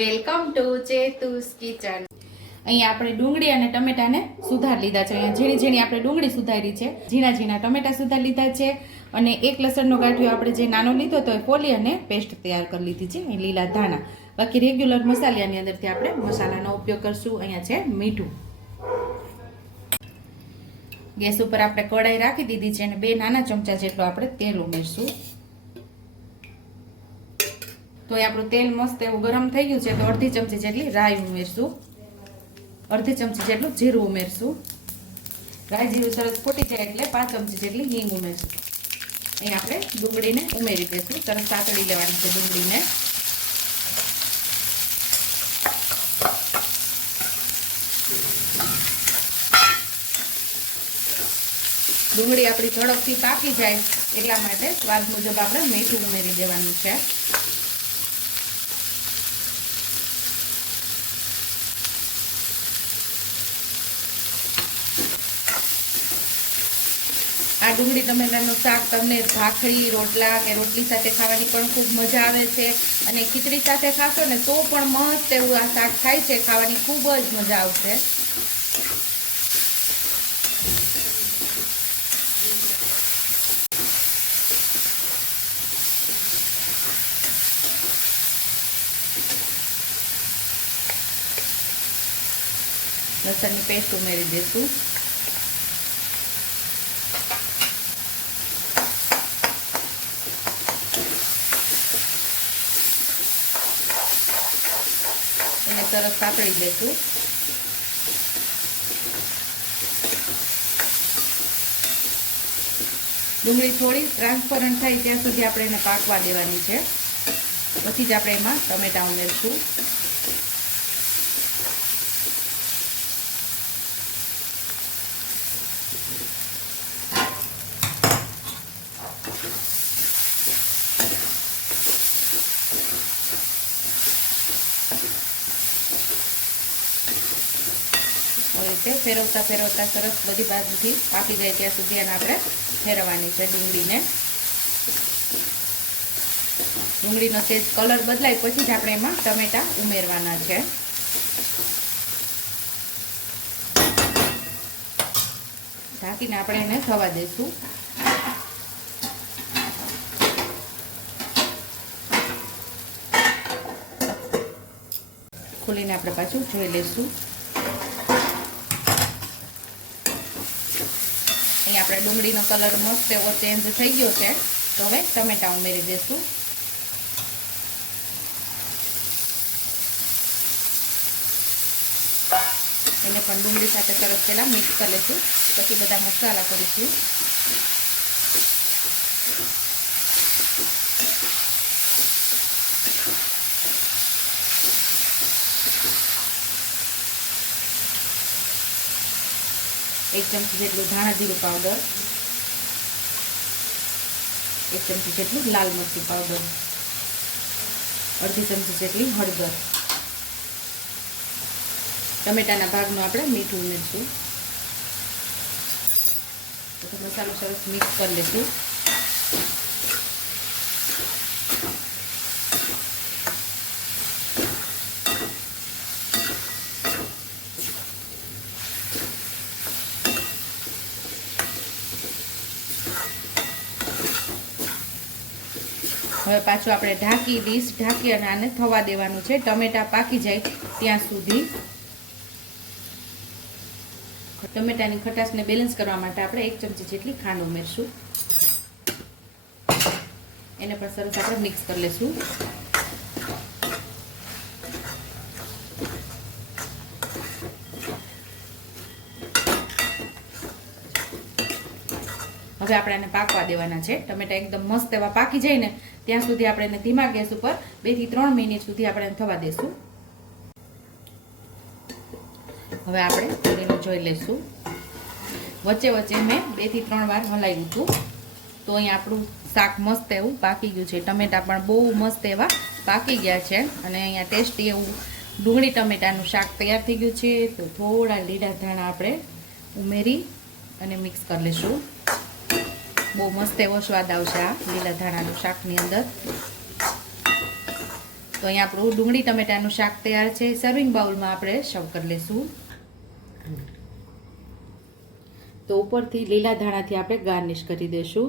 Welcome to ચેતુસ kitchen. અહીંયા આપણે ડુંગળી અને ટમેટાને સુધાર લીધા છે. અહીંયા ઝીણી ઝીણી આપણે ડુંગળી સુધારી છે. ઝીણા ઝીણા ટમેટા સુધાર લીધા છે અને એક લસણનો ગાંઠિયો આપણે જે નાનો લીધો તો એ ફોલી અને પેસ્ટ તૈયાર કરી લીધી છે. અહીં લીલા ધાણા. બાકી રેગ્યુલર મસાલાની અંદરથી આપણે મસાલાનો ઉપયોગ કરશું. અહીંયા છે મીઠું. ગેસ ઉપર આપણે કડાઈ રાખી દીધી છે અને બે નાના ચમચા જેટલું આપણે તેલ ઉમેરશું. તો આપણું તેલ મસ્ત એવું ગરમ થઈ ગયું છે, તો અડધી ચમચી જેટલી રાઈ ઉમેરશું. અડધી ચમચી જેટલું જીરું ઉમેરશું. રાઈ જીરું સરસ ફૂટી જાય એટલે પાંચ ચમચી જેટલી હિંગ ઉમેરશું. અહીં આપણે ડુંગળીને ઉમેરી દઈશું. સરસ સાતળી લેવાની છે ડુંગળીને. ડુંગળી આપણી ઝડપથી પાકી જાય એટલા માટે સ્વાદ મુજબ આપણે મીઠું ઉમેરી દેવાનું છે. આ ડુંગળી ટમેટાનું શાક તમને ભાખરી, રોટલા કે રોટલી સાથે ખાવાની પણ ખૂબ મજા આવે છે. અને ખીચડી સાથે ખાશો ને તો પણ મસ્ત એવું આ શાક થાય છે, ખાવાની ખૂબ જ મજા આવશે. લસણની પેસ્ટ ઉમેરી દઈશું એને સરસ સાતળી દઈશું ડુંગળી થોડી ટ્રાન્સપરન્ટ થાય ત્યાં સુધી આપણે એને પાકવા દેવાની છે. પછી જ આપણે એમાં ટમેટા ઉમેરશું રીતે ફેરવતા ફેરવતા સરસ બધી બાજુથી પાકી જાય ત્યાં સુધી એને આપણે ફેરવવાની છે ડુંગળીને. ડુંગળીનો સેજ કલર બદલાય પછી જ આપણે એમાં ટમેટા ઉમેરવાના છે. ઢાંકીને આપણે એને થવા દઈશું ખોલીને આપણે પાછું જોઈ લઈશું. અહીં આપણે ડુંગળીનો કલર મસ્ત એવો ચેન્જ થઈ ગયો છે. તો હવે ટમેટા ઉમેરી દઈશું. એને પણ ડુંગળી સાથે સરસ પહેલાં મિક્સ કરી લઈશું. પછી બધા મસાલા કરીશું. એક ચમચી જેટલું ધાણા જીરું પાવડર એક ચમચી જેટલું લાલ મરચું પાવડર અડધી ચમચી જેટલી હળદર. ટમેટાના ભાગનું આપણે મીઠું ઉમેરશું. મસાલો સરસ મિક્સ કરી લઈશું હવે પાછું આપણે ઢાંકી ડીશ, ઢાંકી અને આને થવા દેવાનું છે. ટમેટા પાકી જાય ત્યાં સુધી. ટમેટાની ખટાશને બેલેન્સ કરવા માટે આપણે એક ચમચી જેટલી ખાંડ ઉમેરશું. એને પણ સરસ આપણે મિક્સ કરી લઈશું હવે આપણે એને પાકવા દેવાના છે. ટમેટા એકદમ મસ્ત એવા પાકી જાય ને, ત્યાં સુધી આપણે એને ધીમા ગેસ ઉપર બેથી ત્રણ મિનિટ સુધી આપણે થવા દઈશું હવે આપણે તળીને જોઈ લઈશું. વચ્ચે વચ્ચે મેં બેથી ત્રણ વાર હલાવ્યું હતું. તો અહીંયા આપણું શાક મસ્ત એવું પાકી ગયું છે. ટમેટા પણ બહુ મસ્ત એવા પાકી ગયા છે. અને અહીંયા ટેસ્ટી એવું ડુંગળી ટમેટાનું શાક તૈયાર થઈ ગયું છે. તો થોડા લીલા ધાણા આપણે ઉમેરી અને મિક્સ કરી લઈશું. બહુ મસ્ત એવો સ્વાદ આવશે આ લીલા ધાણાનું શાકની અંદર. તો અહીંયા આપણું ડુંગળી ટમેટાનું શાક તૈયાર છે. સર્વિંગ બાઉલમાં આપણે સર્વ કરી લઈશું. તો ઉપરથી લીલા ધાણાથી આપણે ગાર્નિશ કરી દઈશું.